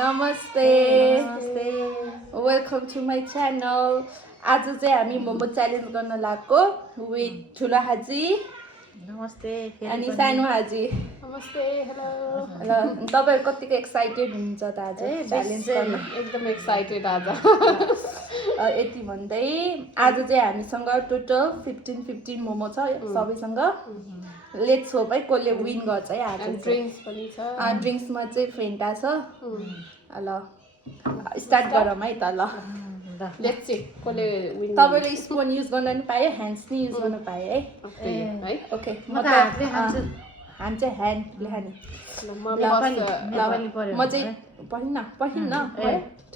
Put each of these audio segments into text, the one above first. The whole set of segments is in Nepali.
नमस्ते वेलकम टु माई च्यानल। आज चाहिँ हामी मोमो च्यालेन्ज गर्न लागेको विथ ठुलो हाजी नमस्ते अनि सानो हाजी। नमस्ते हेलो र तपाईहरु कतिको एक्साइटेड हुनुहुन्छ त आज च्यालेन्ज गर्न? एकदम एक्साइटेड आज यति भन्दै आज चाहिँ हामीसँग टोटल 15 मोमो छ सबैसँग। लेट्स होप है कसले विन गर्छ है आज। ड्रिङ्क्स पनि छ। ड्रिङ्क्समा चाहिँ फेन्टा छ। ल स्टार्ट गरौँ है त। ल लेट्स सी कसले विन। तपाईले स्पुन युज गर्न पनि पायो, ह्यान्ड्स नि युज गर्न पायो है। है ओके म त हातले ह्यान्ड चाहिँ ह्यान्डले खाने। म चाहिँ पहिन न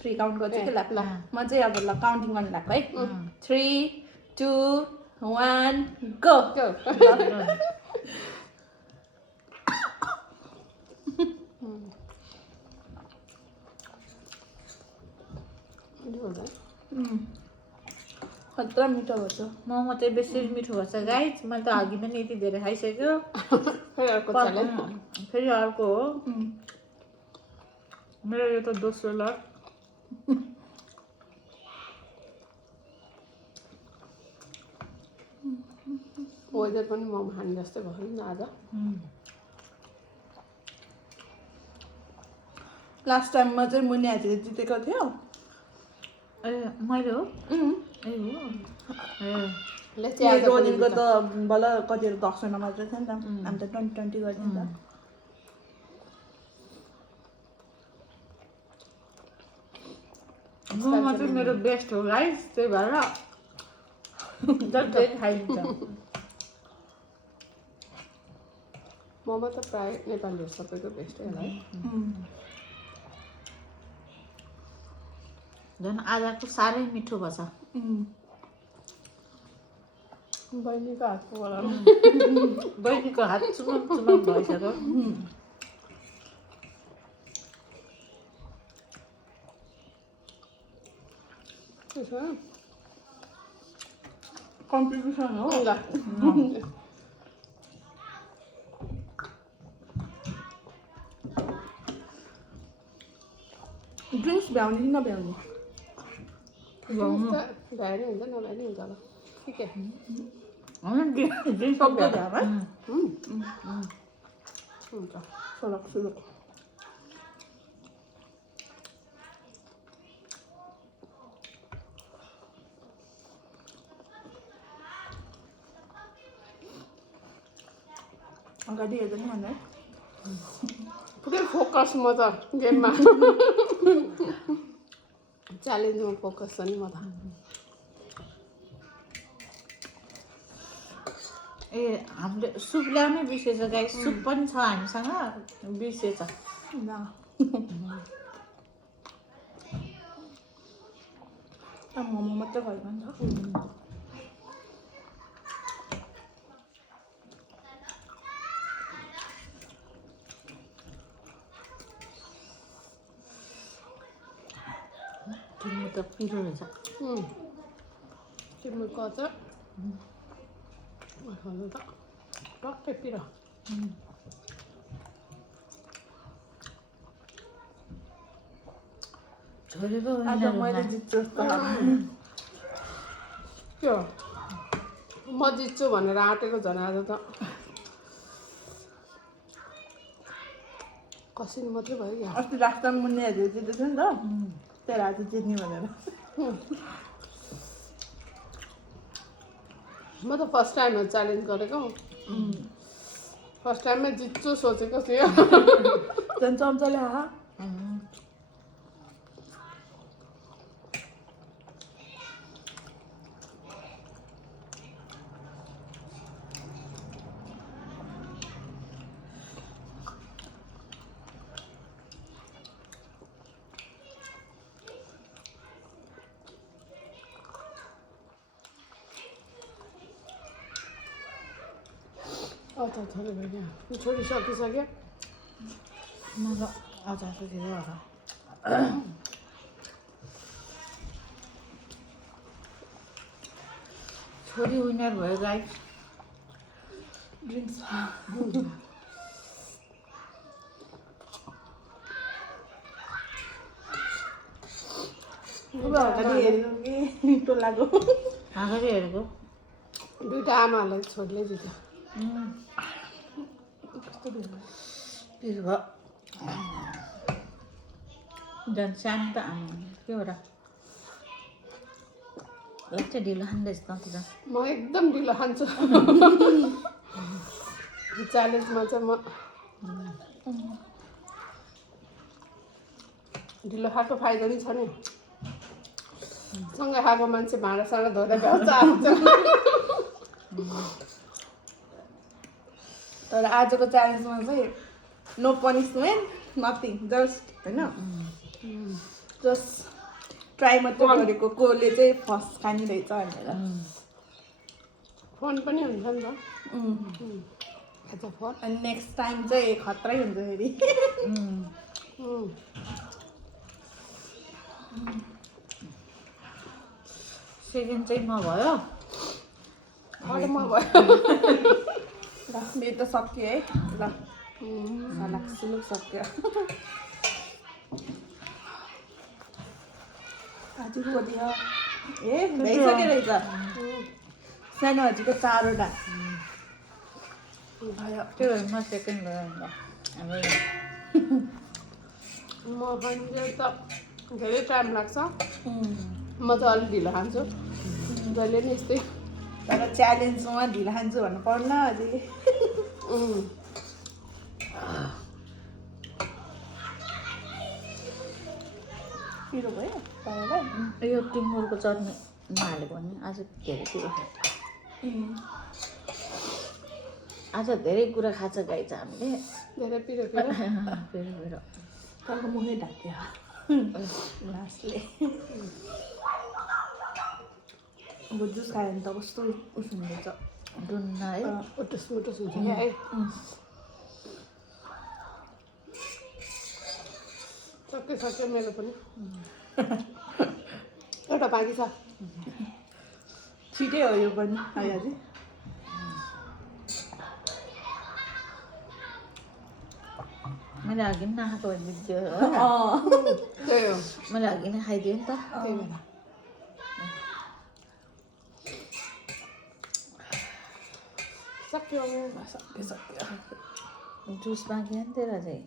3 काउन्ट गर्छु कि। ल म चाहिँ अब ल काउन्टिङ गर्न लाग्छु है। 3 2 1 गो। खतरा मिठो भन्छ। मोमो चाहिँ बेसी मिठो भन्छ गाइस। मैले त अघि पनि यति धेरै खाइसक्यो। फेरि अर्को च्यालेन्ज। फेरि अर्को हो मेरो यो त दोस्रो लट। वेदर पनि मोमो खाने जस्तै भयो नि आज। लास्ट टाइममा चाहिँ मुनि हाजीले जितेको थियो। ए मैले हो? ए हो? लेट्स सी यो आज रोनिङको त बल्ल कतिहरू 10 जना मात्रै थियो नि त। हामी त 20 गर्थ्यौँ नि त। मोमो चाहिँ मेरो बेस्ट हो गाइस। त्यही भएर जति खाइन्छ। मोमो त प्राय नेपालीहरू सबैको बेस्टै होला है। झन् आजको साह्रै मिठो भएछ। बहिनीको हातको होला। बहिनीको हात चुमक चुमक भइसक्यो। कम्पिटिसन हो। ड्रिङ्क्स भ्याउने कि नभ्याउने? भ्याए नि हुन्छ नभ्याए नि हुन्छ होला। ठिकै सक्दो भ्याम है। हुन्छ। सडक सुरक अगाडि हेर्दैन भने है। पुरै फोकस म त गेममा। च्यालेन्जमा फोकस छ नि म त। ए हामीले सुप ल्याउनै बिर्सेछ गाइस। सुप पनि छ हामीसँग, बिर्सेछ। मोमो मात्रै भयो भने त। तिम्रो त पिरो रहेछ। तिम्रो अचार खानु त टक्कै पिरो। छोरीको आज मैले जित्छु जस्तो लाग्यो। के हो म जित्छु भनेर आँटेको झन् आज त कसिनु मात्रै भयो क्या। अस्ति लास्ट टाइम मुनि हाजीले जितेको थियो नि त। त्यही आज जित्ने भनेर। म त फर्स्ट टाइम हो च्यालेन्ज गरेको। फर्स्ट टाइममै जित्छु सोचेको थियो। झन् चम्चाले हाहा। अचार छोरी भयो छोरी सकिसक्यो। मलाई अचार चाहिँ धेरै होला। छोरी विनर भयो गाइस। ड्रिङ्क्स टोलाको हाँगरीहरूको दुइटा आमाहरूलाई छोरीले दिन्छ पिर भयो झन् सानो त के हो र लाग्छ ढिलो खाँदैछ त त म एकदम ढिलो खान्छु च्यालेन्जमा चाहिँ म ढिलो खाएको फाइदा नि छ नि सँगै खाएको मान्छे भाँडासाँडा धोएर भ्याउँछ आउँछ तर आजको च्यालेन्जमा चाहिँ नो पनिसमेन्ट नथिङ जस्ट होइन जस्ट ट्राई मात्रै गरेको कोले चाहिँ फर्स्ट खाने रहेछ भनेर फोन पनि हुन्छ नि त फोन अनि नेक्स्ट टाइम चाहिँ खत्रै हुन्छ फेरि सेकेन्ड चाहिँ म भयो म भयो ल मेरो त सक्यो है ल सलाक सुलुक सक्यो आजु दियो ए भइसक्यो रहेछ सानो हजुरको 4वटा भयो त्यो भएर म सेकेन्ड भयो हाम्रो म पनि त धेरै टाइम लाग्छ म त अलिक ढिलो खान्छु जहिले नि यस्तै तर च्यालेन्जमा ढिलो खान्छु भन्नु पर्न अझै पिरो भयो तपाईँलाई यो टिमुरको चटनी नहालेको भने आज धेरै कुरो आज धेरै कुरा खान्छ गाई छ हामीले धेरै पिरो पिरो फेरि मेरो तपाईँको मुखै ढाक्यो लास्टले अब जुस खायो भने त कस्तो उस हुँदैछ डुन्न है उटुस मुटुस हुन्छ क्या है सक्यो मेरो पनि एउटा बाँकी छ छिटै हो यो पनि है अझै मैले अघि पनि नखाएको भिडियो हो त्यही हो मैले अघि नै खाइदिएँ नि त त्यही भएर सक्यो जुस बाँकी नि तेरो चाहिँ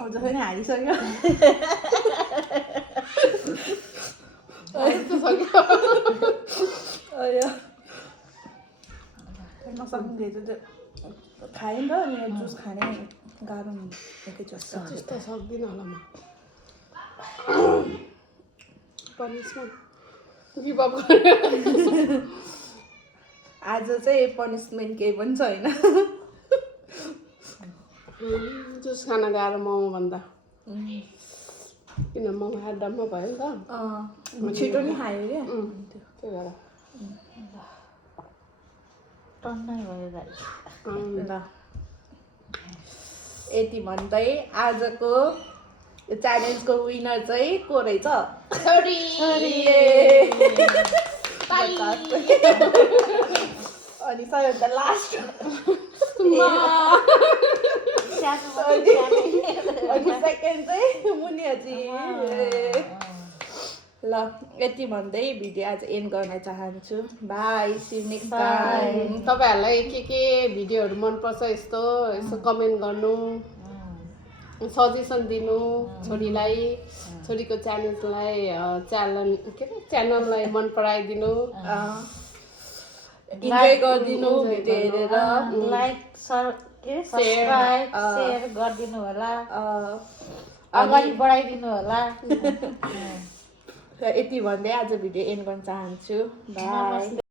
अब जसरी नै हारिसक्यो सक्यो नसक्ने चाहिँ खायो नि त अनि जुस खाने गाह्रो हुँदै जस्तो त्यस्तो सक्दिनँ होला म पनिसमेन्ट गिभ अप आज चाहिँ पनिसमेन्ट केही पनि छैन जुस खान गाह्रो मोमो भन्दा किन मोमो खाएर डम्म भयो नि त छिटो नि खायो क्या त्यही भएर टन्नै भयो गाई ल यति भन्दै आजको यो च्यालेन्जको विनर चाहिँ को रहेछ अनि सबैभन्दा लास्ट अनि सेकेन्ड चाहिँ मुनि अजी ल यति भन्दै भिडियो आज एन्ड गर्न चाहन्छु बाई सी नेक्स्ट टाइम तपाईँहरूलाई के भिडियोहरू मनपर्छ यस्तो कमेन्ट गर्नु सजेसन दिनु छोरीलाई छोरीको च्यानललाई मन पराइदिनु इन्जोय गरिदिनु भिडियो हेरेर लाइक सब्सक्राइब सेयर गरिदिनु होला अगाडि बढाइदिनु होला यति भन्दै आज भिडियो एन्ड गर्न चाहन्छु बाई